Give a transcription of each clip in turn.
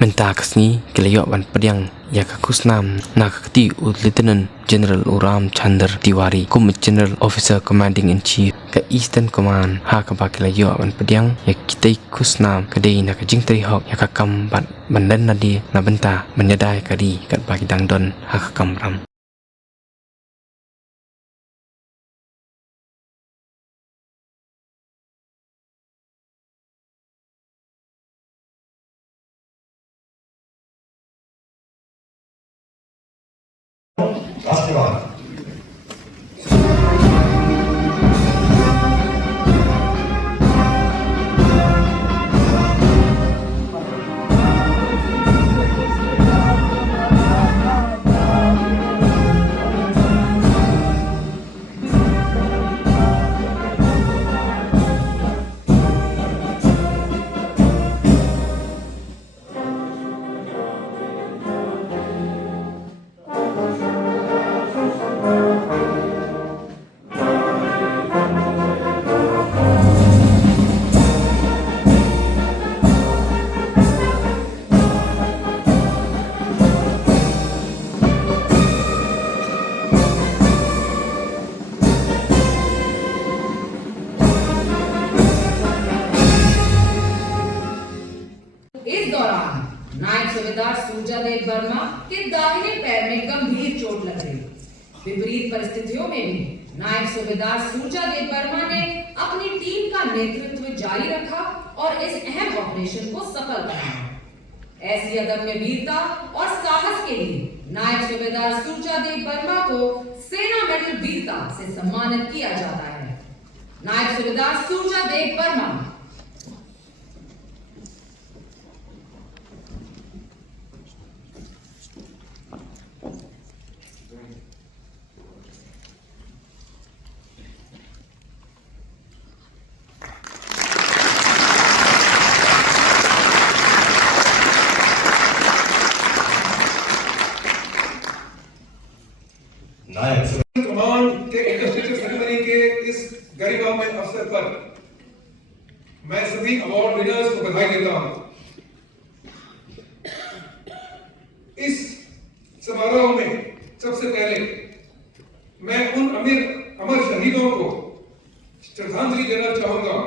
Menta kasni kelayo ban pediang ya kakusnam nakakti Lieutenant General Uram Chandar Tiwari kum General Officer Commanding in Chief ke Eastern Command ha ka ba kelayo ban pediang ya kitai kusnam kadai nak jing teri hok ya kakam ban bandan nadi na benta menyadai kadi kat bagi dangdon ha kakam ram. राष्ट्रवाद इस दौरान नायब सूबेदार सूरजादेव वर्मा के दाहिने पैर में गंभीर चोट लग गई। विपरीत परिस्थितियों में भी नायब सूबेदार सूरजादेव वर्मा ने अपनी टीम का नेतृत्व जारी रखा और इस अहम ऑपरेशन को सफल बनाया। ऐसी अदम्य वीरता और साहस के लिए नायब सूबेदार सूरजादेव वर्मा को सेना मेडल वीरता से सम्मानित किया जाता है। नायब सूबेदार सूरजादेव वर्मा। कमांड के इंडस्ट्रियल सेरेमनी के इस गरिमामय अवसर पर मैं सभी अवार्ड विनर्स को बधाई देता हूं। इस समारोह में सबसे पहले मैं उन अमर शहीदों को श्रद्धांजलि देना चाहूंगा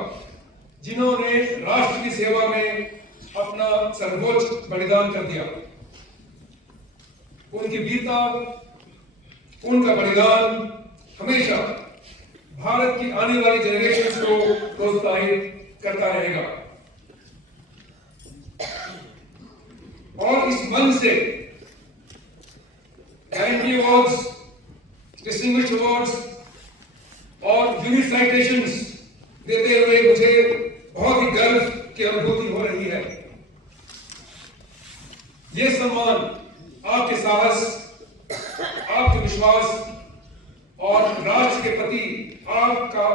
जिन्होंने राष्ट्र की सेवा में अपना सर्वोच्च बलिदान कर दिया। उनकी वीरता, उनका बलिदान हमेशा भारत की आने वाली जनरेशन को प्रोत्साहित करता रहेगा। और इस मंच से गैलेंट्री अवार्ड्स, डिस्टिंग्विश्ड अवार्ड्स और यूनिक साइटेशंस देते हुए मुझे बहुत ही गर्व की अनुभूति हो रही है। यह सम्मान आपके साहस, आपके विश्वास और राष्ट्र के प्रति आपका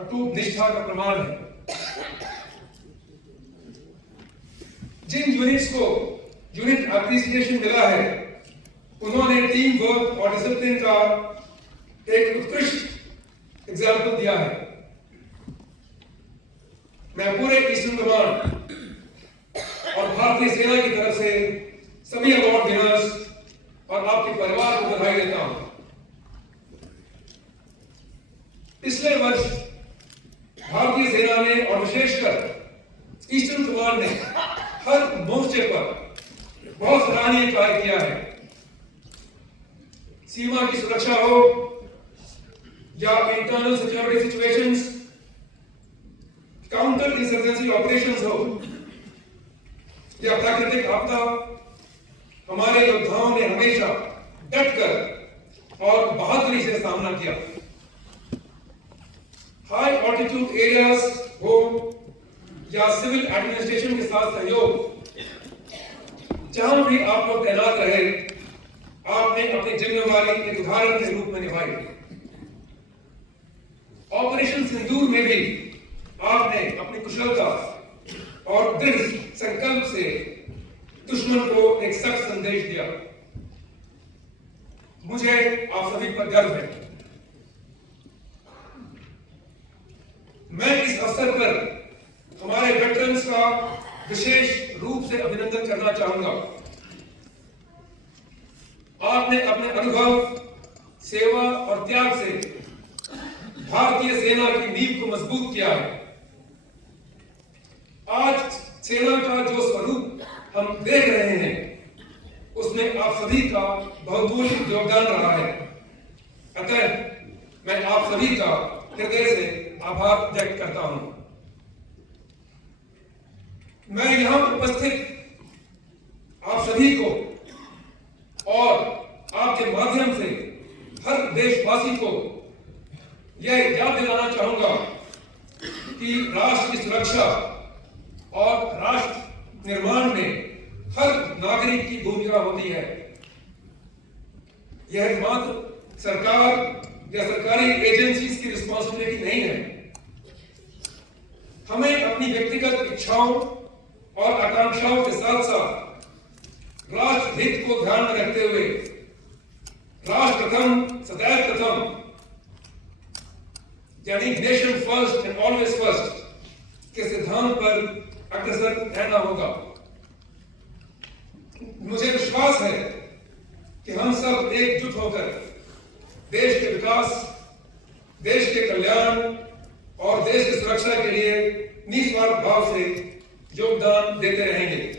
अटूट निष्ठा का प्रमाण है। जिन यूनिट्स को यूनिट एप्रिसिएशन मिला है, उन्होंने टीम वर्क और डिसिप्लिन का एक उत्कृष्ट एग्जाम्पल दिया है। मैं पूरे ईस्टर्न कमांड और भारतीय सेना की तरफ से सभी अवार्ड विनर्स और आपके परिवार को बधाई देता हूं। पिछले वर्ष भारतीय सेना ने और विशेषकर ईस्टर्न कमांड ने हर मोर्चे पर बहुत सराहनीय कार्य किया है। सीमा की सुरक्षा हो या internal security situations, counter insurgency operations हो या प्राकृतिक आपदा, हमारे योद्धाओं ने हमेशा डटकर और बहादुरी से सामना किया। हाई ऑल्टीट्यूड एरियाज हो या सिविल एडमिनिस्ट्रेशन के साथ सहयोग, जहां भी आप लोग तैनात रहे, आपने अपनी जिम्मेवारी एक उदाहरण के रूप में निभाई। ऑपरेशन सिंदूर में भी आपने अपनी कुशलता और दृढ़ संकल्प से दुश्मन को एक सख्त संदेश दिया। मुझे आप सभी पर गर्व है। मैं इस अवसर पर हमारे वेटरन्स का विशेष रूप से अभिनंदन करना चाहूंगा। आपने अपने अनुभव, सेवा और त्याग से भारतीय सेना की नींव को मजबूत किया है। आज सेना का जो स्वरूप हम देख रहे हैं, उसमें आप सभी का बहुमूल्य योगदान रहा है। अतः मैं आप सभी का हृदय से आभार व्यक्त करता हूं। मैं यहां उपस्थित आप सभी को और आपके माध्यम से हर देशवासी को यह याद दिलाना चाहूंगा कि राष्ट्र की सुरक्षा और राष्ट्र निर्माण में हर नागरिक की भूमिका होती है। यह मात्र सरकार या सरकारी एजेंसीज की रिस्पॉन्सिबिलिटी नहीं है। हमें अपनी व्यक्तिगत इच्छाओं और आकांक्षाओं के साथ साथ राष्ट्र हित को ध्यान में रखते हुए राष्ट्र प्रथम सदैव प्रथम यानी nation first and always first के सिद्धांत पर अग्रसर रहना होगा। मुझे विश्वास है कि हम सब एकजुट होकर देश के विकास, देश के कल्याण और देश की सुरक्षा के लिए निस्वार्थ भाव से योगदान देते रहेंगे।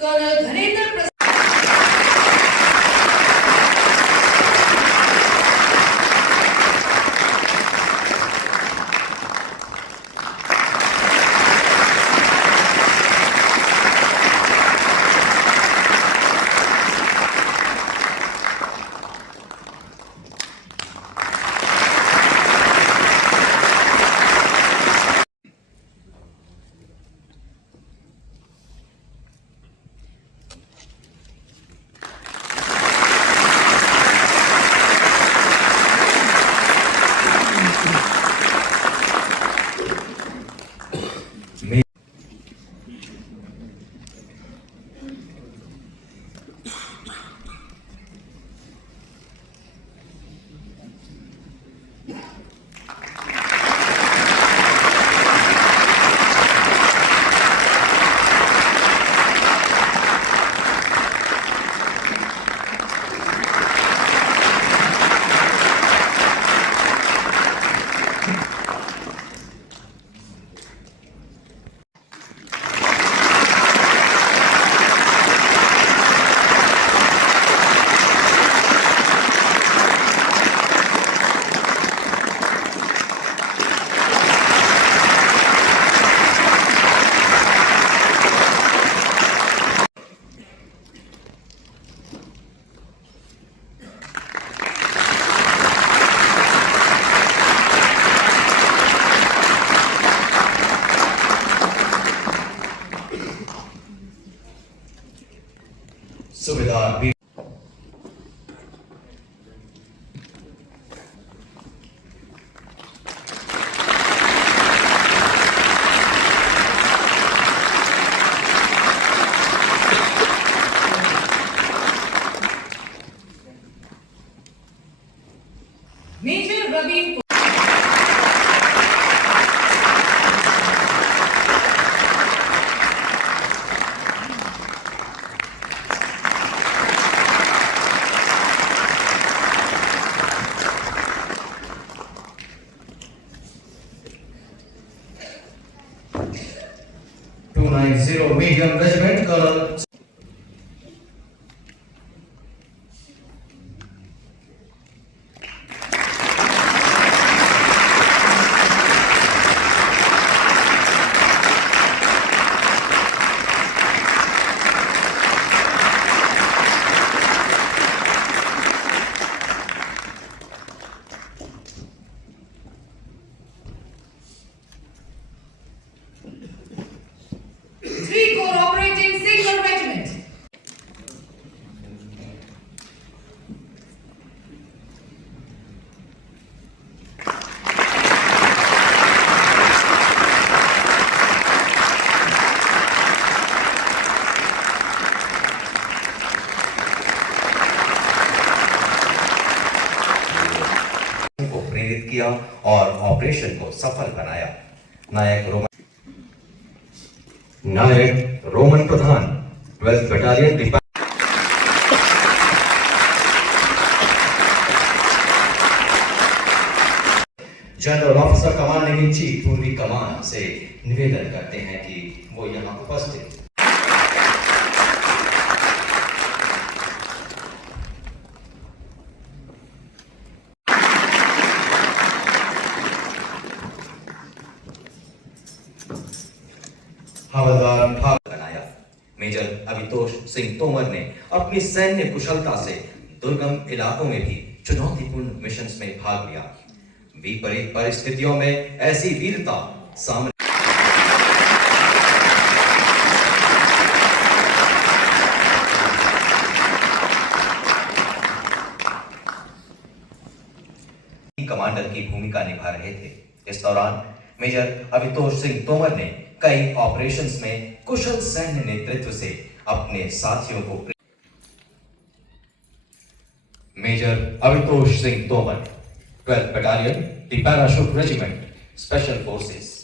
कर्नल धनेंद्र प्रसाद सुबेदार भी major Raveen medium regiment Colonel 3 Corps Operating Single Regiment. को प्रेरित किया और ऑपरेशन को सफल बनाया। नायक Roman Pradhan 12th battalion general officer commanding in chief पूर्वी कमान से निवेदन करते हैं कि वो यहाँ उपस्थित हवलदार बनाया। मेजर अभितोष सिंह तोमर ने अपनी सैन्य कुशलता से दुर्गम इलाकों में भी चुनौतीपूर्ण मिशंस में भाग लिया। विपरीत परिस्थितियों में ऐसी वीरता सामने कमांडर की भूमिका निभा रहे थे। इस दौरान मेजर अभितोष सिंह तोमर ने कई ऑपरेशंस में कुशल सैन्य नेतृत्व से अपने साथियों को major Abhitosh Singh Tomar 12th battalion the parachute regiment special forces